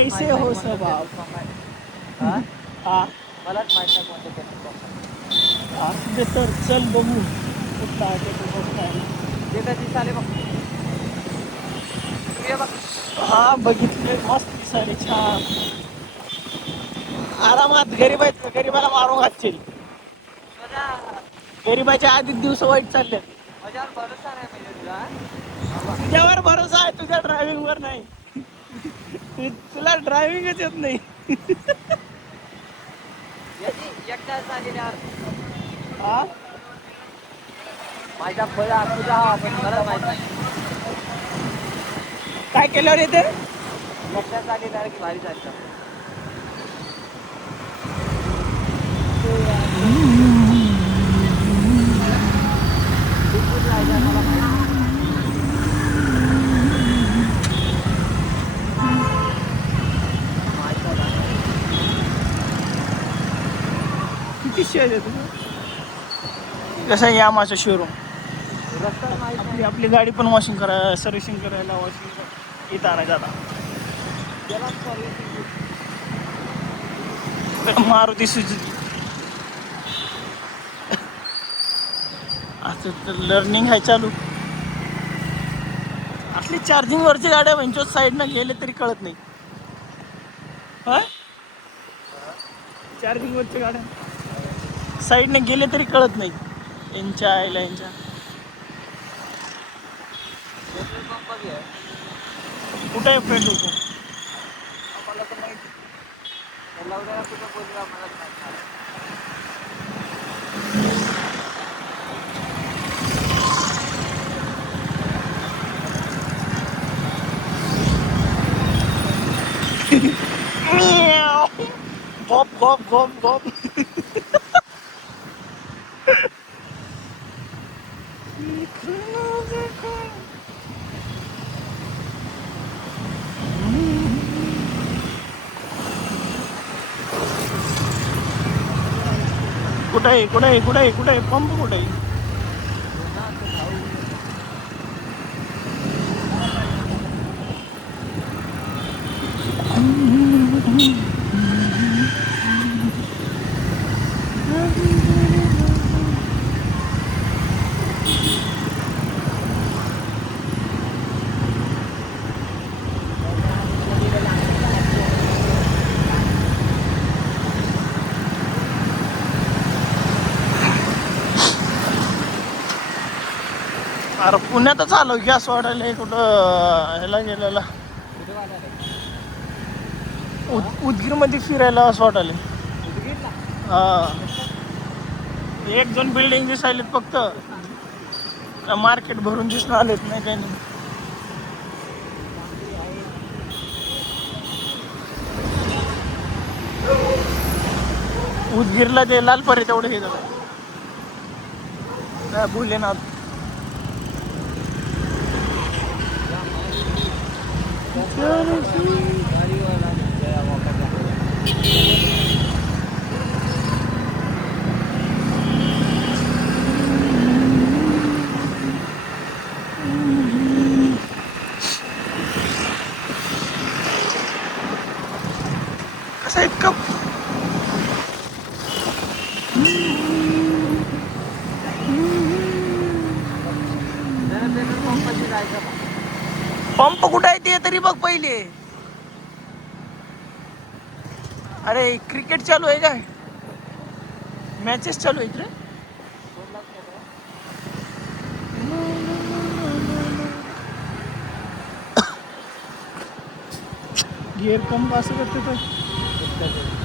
कैसे हो सब आप? हा मलाच माहित नाही कोणते पेट्रोल पंप असू दे तर चल बघू कुठला आहे ते बघ काय. ते कधी चाले बघ तू ये बघ. हा बघितले मस्त दिसायले छान. आरामात गरीबाला मारून घालशील. तुझा गरीबाच्या आधीच दिवस वाईट चालले. माझ्यावर भरोसा नाही म्हणजे तुला बाबा. तुझ्यावर भरोसा आहे तुझ्या ड्रायव्हिंग वर नाही. तुला ड्रायव्हिंगच येत नाही. याची एकटा झालेल्यावर हा माझा फळा तुझा हा पण मलाच माहित नाही. काय केल्यावर येते? एकटा झालेल्यावर की भारी चालतं. बिलकुल राहिला मला माहित. माझा किती शेअर आहे तुझं? कसं आहे यामाचं शोरूम. रस्ताच माहित आपली नाही. आपली गाडी पण वॉशिंग करायला सर्व्हिसिंग करायला वॉशिंग इथं आणायचं आता. त्याला सर्व्हिसिंग मारुती सुझुकी. असं तर लर्निंग आहे चालू. असली चार्जिंग वरची गाड्या म्हणजे साईडनं गेले तरी कळत नाही. हा चार्जिंग वरच्या गाड्या साईडनं गेले तरी कळत नाही. यांच्या आईला यांच्या पेट्रोल पंप बी आहे. कुठे आहे पेट्रोल पंप? आम्हाला तर माहिती. त्याला उद्या कुठं बोलला मलाच माहित नाही. गॉप गॉप गॉप गॉप. कुठे आहे कुठे आहे कुठे आहे कुठे आहे पंप कुठे आहे? अरे पुण्यातच आलो गॅस वाढायला कुठं ह्याला गेलेला कुठे वाढायला उदगीरमध्ये फिरायला असं वाटायला. उदगीरला हा एक दोन बिल्डिंग दिसायलेत फक्त. मार्केट भरून दिसून आलेत नाही काही नाही. उदगीरला ते लालपरे तेवढं हे झालं काय भोलेनाथ. गाडीवाला जया वापरला. कसं इतकं जरा पेट्रोल पंपाशी जायचं बा. पंप कुठं आहे ते तरी बघ पहिले. अरे क्रिकेट चालू आहे काय? मॅचेस चालू आहेत रे. बोललाच नाही तर. गिअर पंप असं करते तर इतकं